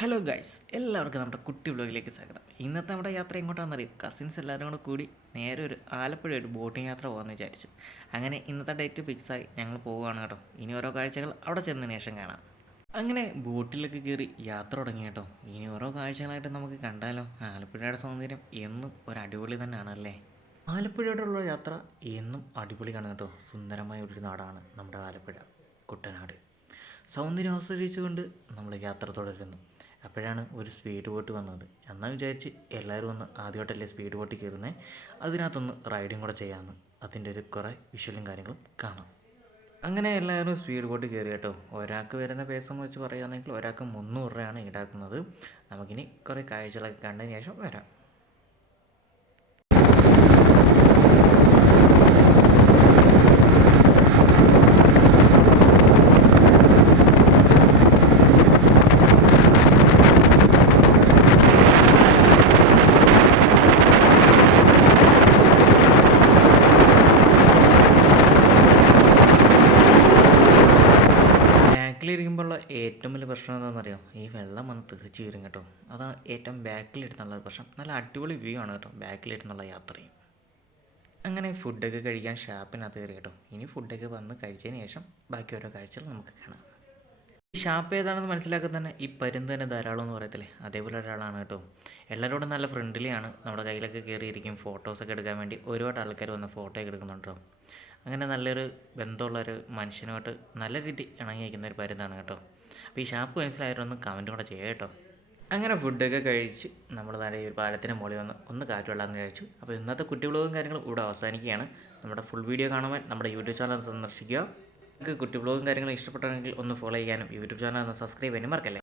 Hello guys, എല്ലാവർക്കും നമ്മുടെ കുട്ടി വ്ലോഗിലേക്ക് സ്വാഗതം. ഇന്നത്തെ നമ്മുടെ യാത്ര എങ്ങോട്ടാണെന്നറിയും? കസിൻസ് എല്ലാവരും കൂടെ കൂടി നേരെ ഒരു ആലപ്പുഴ ഒരു ബോട്ടിംഗ് യാത്ര പോകാമെന്ന് വിചാരിച്ചു. അങ്ങനെ ഇന്നത്തെ ഡേറ്റ് ഫിക്സായി ഞങ്ങൾ പോവുകയാണ് കേട്ടോ. ഇനി ഓരോ കാഴ്ചകൾ അവിടെ ചെന്നതിന് ശേഷം കാണാം. അങ്ങനെ ബോട്ടിലൊക്കെ കയറി യാത്ര തുടങ്ങി കേട്ടോ. ഇനി ഓരോ കാഴ്ചകളായിട്ട് നമുക്ക് കണ്ടാലോ. ആലപ്പുഴയുടെ സൗന്ദര്യം എന്നും ഒരു അടിപൊളി തന്നെയാണല്ലേ. ആലപ്പുഴയോടുള്ള യാത്ര എന്നും അടിപൊളിയാണ് കേട്ടോ. സുന്ദരമായ ഒരു നാടാണ് നമ്മുടെ ആലപ്പുഴ, കുട്ടനാട്. സൗന്ദര്യം ആസ്വദിച്ചുകൊണ്ട് നമ്മൾ യാത്ര തുടരുന്നു. അപ്പോഴാണ് ഒരു സ്പീഡ് ബോട്ട് വന്നത്. എന്നാൽ വിചാരിച്ച് എല്ലാവരും ഒന്ന് ആദ്യമായിട്ടല്ലേ സ്പീഡ് ബോട്ടിൽ കയറുന്നത്, അതിനകത്തൊന്ന് റൈഡിങ് കൂടെ ചെയ്യാമെന്ന്. അതിൻ്റെ ഒരു കുറേ വിഷ്വലും കാര്യങ്ങളും കാണാം. അങ്ങനെ എല്ലാവരും സ്പീഡ് ബോട്ട് കയറി കേട്ടോ. ഒരാൾക്ക് വരുന്ന പൈസ എന്ന് വെച്ച് പറയുകയാണെങ്കിൽ ഒരാൾക്ക് 300 രൂപയാണ് ഈടാക്കുന്നത്. നമുക്കിനി കുറേ കാഴ്ചകളൊക്കെ കണ്ടതിന് ശേഷം വരാം. ബാക്കിലിരിക്കുമ്പോഴുള്ള ഏറ്റവും വലിയ പ്രശ്നം എന്താണെന്നറിയോ? ഈ വെള്ളം വന്ന് തെറിച്ച് വരും കേട്ടോ. അതാണ് ഏറ്റവും ബാക്കിലിരുന്നുള്ള പ്രശ്നം. നല്ല അടിപൊളി വ്യൂ ആണ് കേട്ടോ ബാക്കിലിരുന്നുള്ള യാത്രയും. അങ്ങനെ ഫുഡൊക്കെ കഴിക്കാൻ ഷാപ്പിനകത്ത് കയറി കേട്ടോ. ഇനി ഫുഡൊക്കെ വന്ന് കഴിച്ചതിന് ശേഷം ബാക്കി ഓരോ കാഴ്ചകൾ നമുക്ക് കാണാം. ഈ ഷാപ്പ് ഏതാണെന്ന് മനസ്സിലാക്കാൻ തന്നെ ഈ പരുന്ത് തന്നെ ധാരാളം എന്ന് പറയത്തില്ലേ, അതേപോലെ ഒരാളാണ് കേട്ടോ. എല്ലാവരോടും നല്ല ഫ്രണ്ട്ലിയാണ്. നമ്മുടെ കയ്യിലൊക്കെ കയറിയിരിക്കും. ഫോട്ടോസൊക്കെ എടുക്കാൻ വേണ്ടി ഒരുപാട് ആൾക്കാർ വന്ന് ഫോട്ടോയൊക്കെ എടുക്കുന്നുണ്ടോ. അങ്ങനെ നല്ലൊരു ബന്ധമുള്ളൊരു മനുഷ്യനുമായിട്ട് നല്ല രീതി ഇണങ്ങി നിൽക്കുന്ന ഒരു പരുന്താണ് കേട്ടോ. അപ്പോൾ ഈ ഷാപ്പ് മനസ്സിലായവരൊന്ന് കമൻറ്റ് കൂടെ ചെയ്യുക കേട്ടോ. അങ്ങനെ ഫുഡൊക്കെ കഴിച്ച് നമ്മൾ നല്ല ഒരു പാലത്തിന് മുകളിൽ വന്ന് ഒന്ന് കാറ്റ് വെള്ളമെന്ന് കഴിച്ചു. അപ്പോൾ ഇന്നത്തെ കുട്ടി വ്ലോഗും കാര്യങ്ങളും ഇവിടെ അവസാനിക്കുകയാണ്. നമ്മുടെ ഫുൾ വീഡിയോ കാണുവാൻ നമ്മുടെ യൂട്യൂബ് ചാനൽ സന്ദർശിക്കുക. നിങ്ങൾക്ക് കുട്ടി വ്ലോഗും കാര്യങ്ങളും ഇഷ്ടപ്പെട്ടാണെങ്കിൽ ഒന്ന് ഫോളോ ചെയ്യാനും യൂട്യൂബ് ചാനൽ ഒന്ന് സബ്സ്ക്രൈബ് ചെയ്യാനും മറക്കല്ലേ.